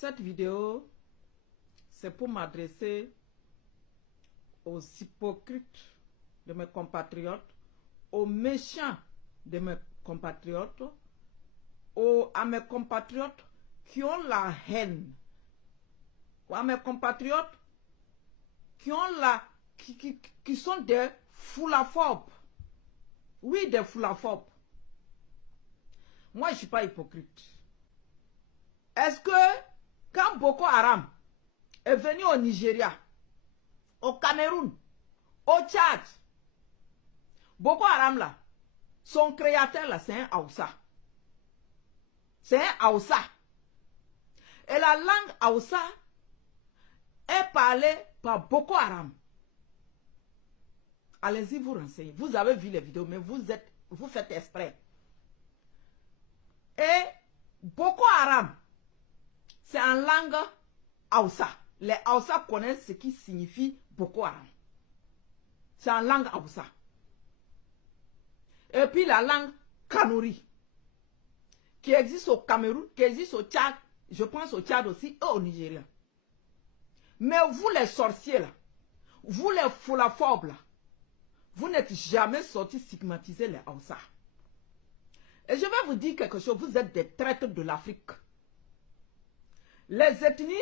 Cette vidéo, c'est pour m'adresser aux hypocrites de mes compatriotes, aux méchants de mes compatriotes, à mes compatriotes qui ont la haine, à mes compatriotes qui ont qui sont des foulaphobes. Oui, des foulaphobes. Moi, je ne suis pas hypocrite. Est-ce que quand Boko Haram est venu au Nigeria, au Cameroun, au Tchad, Boko Haram là, son créateur là, c'est un Hausa. C'est un Hausa. Et la langue Hausa est parlée par Boko Haram. Allez-y vous renseigner. Vous avez vu les vidéos, mais vous faites exprès. Et Boko Haram, c'est en langue Hausa. Les Hausa connaissent ce qui signifie Boko Haram. C'est en langue Hausa. Et puis la langue Kanuri, qui existe au Cameroun, qui existe au Tchad, je pense au Tchad aussi, et au Nigeria. Mais vous les sorciers là, vous les foulaphobes là, vous n'êtes jamais sortis stigmatiser les Hausa. Et je vais vous dire quelque chose, vous êtes des traîtres de l'Afrique. Les ethnies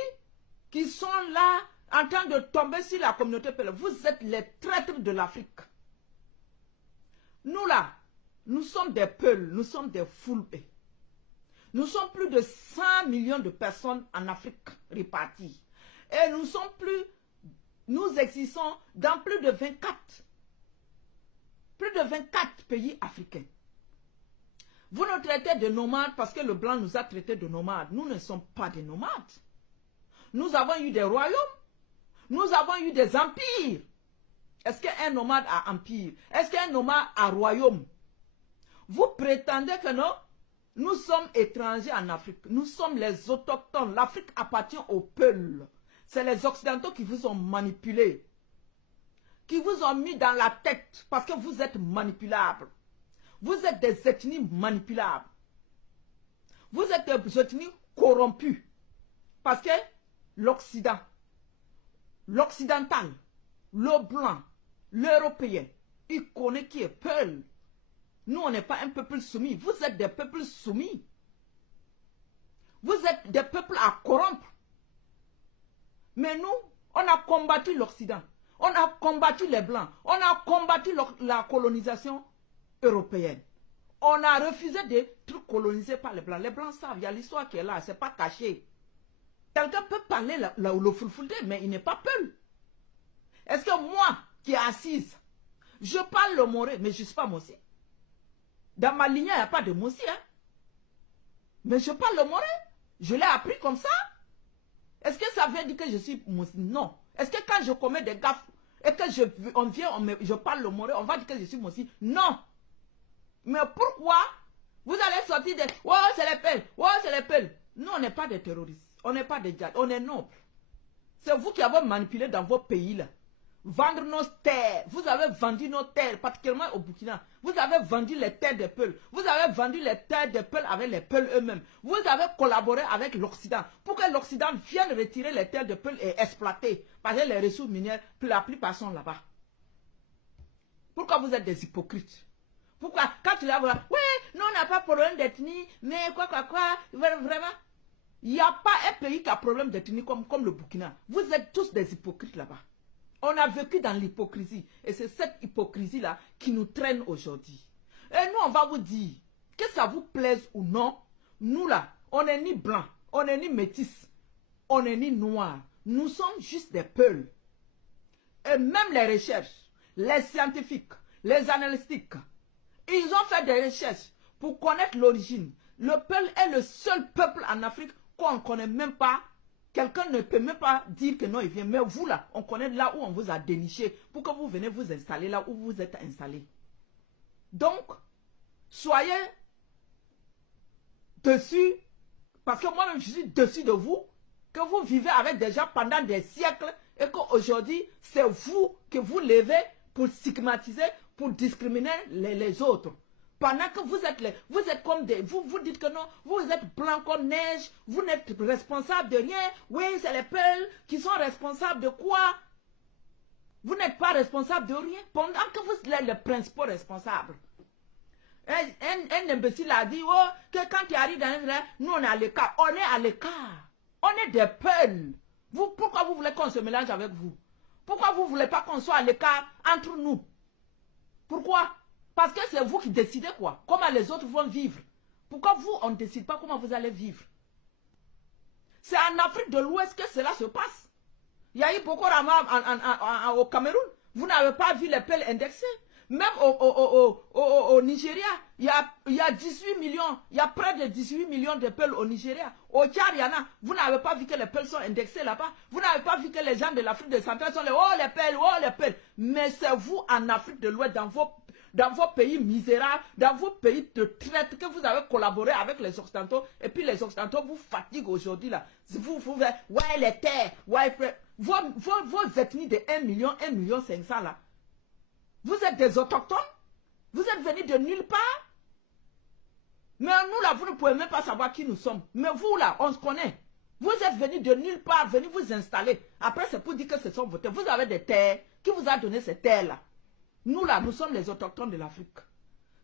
qui sont là en train de tomber sur la communauté Peul, vous êtes les traîtres de l'Afrique. Nous là, nous sommes des Peuls, nous sommes des Fulbe. Nous sommes plus de 100 millions de personnes en Afrique réparties. Et nous existons dans plus de 24 pays africains. Vous nous traitez de nomades parce que le blanc nous a traités de nomades. Nous ne sommes pas des nomades. Nous avons eu des royaumes. Nous avons eu des empires. Est-ce qu'un nomade a empire? Est-ce qu'un nomade a royaume? Vous prétendez que non? Nous sommes étrangers en Afrique. Nous sommes les autochtones. L'Afrique appartient aux Peuls. C'est les Occidentaux qui vous ont manipulés. Qui vous ont mis dans la tête parce que vous êtes manipulables. Vous êtes des ethnies manipulables. Vous êtes des ethnies corrompues. Parce que l'Occident, l'occidental, le blanc, l'européen, il connaît qui est Peul. Nous, on n'est pas un peuple soumis. Vous êtes des peuples soumis. Vous êtes des peuples à corrompre. Mais nous, on a combattu l'Occident. On a combattu les Blancs. On a combattu la colonisation européenne. On a refusé d'être colonisé par les Blancs. Les Blancs savent, il y a l'histoire qui est là, c'est pas caché. Quelqu'un peut parler le fulfulde, mais il n'est pas Peul. Est-ce que moi, qui est assise, je parle le moré, mais je ne suis pas Mossi? Dans ma lignée, il n'y a pas de Mossi. Hein? Mais je parle le moré. Je l'ai appris comme ça. Est-ce que ça veut dire que je suis Mossi? Non. Est-ce que quand je commets des gaffes et que je parle le moré, on va dire que je suis Mossi? Non. Mais pourquoi vous allez sortir de « Oh, c'est les Peuls, oh, c'est les Peuls ». Nous, on n'est pas des terroristes. On n'est pas des djihad. On est nobles. C'est vous qui avez manipulé dans vos pays là. Vendre nos terres. Vous avez vendu nos terres, particulièrement au Burkina. Vous avez vendu les terres des Peuls. Vous avez vendu les terres des Peuls avec les Peuls eux-mêmes. Vous avez collaboré avec l'Occident pour que l'Occident vienne retirer les terres des Peuls et exploiter. Parce que les ressources minières, la plupart sont là-bas. Pourquoi vous êtes des hypocrites? Pourquoi quand tu l'as dit, oui, nous on n'a pas problème d'ethnie, mais quoi, vraiment. Il n'y a pas un pays qui a problème d'ethnie comme le Burkina. Vous êtes tous des hypocrites là-bas. On a vécu dans l'hypocrisie. Et c'est cette hypocrisie-là qui nous traîne aujourd'hui. Et nous, on va vous dire, que ça vous plaise ou non, nous là, on n'est ni blanc, on n'est ni métis, on n'est ni noir. Nous sommes juste des Peuls. Et même les recherches, les scientifiques, les analytiques, ils ont fait des recherches pour connaître l'origine. Le Peul est le seul peuple en Afrique qu'on ne connaît même pas. Quelqu'un ne peut même pas dire que non, il vient. Mais vous là, on connaît là où on vous a déniché pour que vous venez vous installer là où vous êtes installé. Donc, soyez dessus, parce que moi-même je suis dessus de vous, que vous vivez avec des gens pendant des siècles et qu'aujourd'hui, c'est vous que vous levez pour stigmatiser, pour discriminer les autres. Pendant que vous êtes comme des... Vous dites que non, vous êtes blanc comme neige, vous n'êtes responsable de rien. Oui, c'est les Peuls qui sont responsables de quoi? Vous n'êtes pas responsable de rien. Pendant que vous êtes les principaux responsables. Un imbécile a dit, oh, que quand tu arrives dans un village, nous on est à l'écart. On est à l'écart. On est des Peuls. Pourquoi vous voulez qu'on se mélange avec vous? Pourquoi vous ne voulez pas qu'on soit à l'écart entre nous? Pourquoi? Parce que c'est vous qui décidez quoi? Comment les autres vont vivre? Pourquoi vous, on ne décide pas comment vous allez vivre? C'est en Afrique de l'Ouest que cela se passe. Il y a eu Boko Haram au Cameroun. Vous n'avez pas vu les Peuls indexés. Même au Nigeria, il y a 18 millions, il y a près de 18 millions de Peuls au Nigeria. Au Tchad, il y en a. Vous n'avez pas vu que les Peuls sont indexés là-bas. Vous n'avez pas vu que les gens de l'Afrique de Centrale sont les oh les Peuls. Mais c'est vous en Afrique de l'Ouest, dans vos pays misérables, dans vos pays de traite, que vous avez collaboré avec les Occidentaux. Et puis les Occidentaux vous fatiguent aujourd'hui là. Vous ouais les terres, ouais vos ethnies de 1 million, 1,5 million là. Vous êtes des autochtones? Vous êtes venus de nulle part? Mais nous là, vous ne pouvez même pas savoir qui nous sommes. Mais vous là, on se connaît. Vous êtes venus de nulle part, venus vous installer. Après, c'est pour dire que ce sont vos terres. Vous avez des terres. Qui vous a donné ces terres-là? Nous là, nous sommes les autochtones de l'Afrique.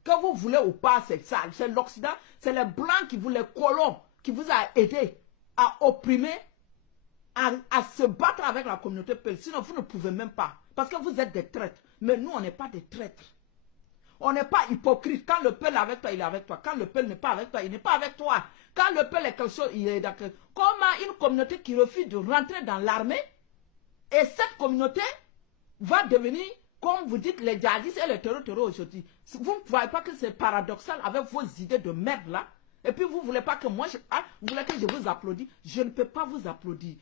Que vous voulez ou pas, c'est ça. C'est l'Occident, c'est les Blancs qui vous, les colons, qui vous a aidé à opprimer, à se battre avec la communauté Peul. Sinon, vous ne pouvez même pas. Parce que vous êtes des traîtres. Mais nous, on n'est pas des traîtres. On n'est pas hypocrite. Quand le Peul est avec toi, il est avec toi. Quand le Peul n'est pas avec toi, il n'est pas avec toi. Quand le Peul est quelque chose, il est d'accord. Comment une communauté qui refuse de rentrer dans l'armée, et cette communauté va devenir, comme vous dites, les djihadistes et les terroristes aujourd'hui. Vous ne voyez pas que c'est paradoxal avec vos idées de merde là? Et puis vous ne voulez pas que moi, vous voulez que je vous applaudisse? Je ne peux pas vous applaudir.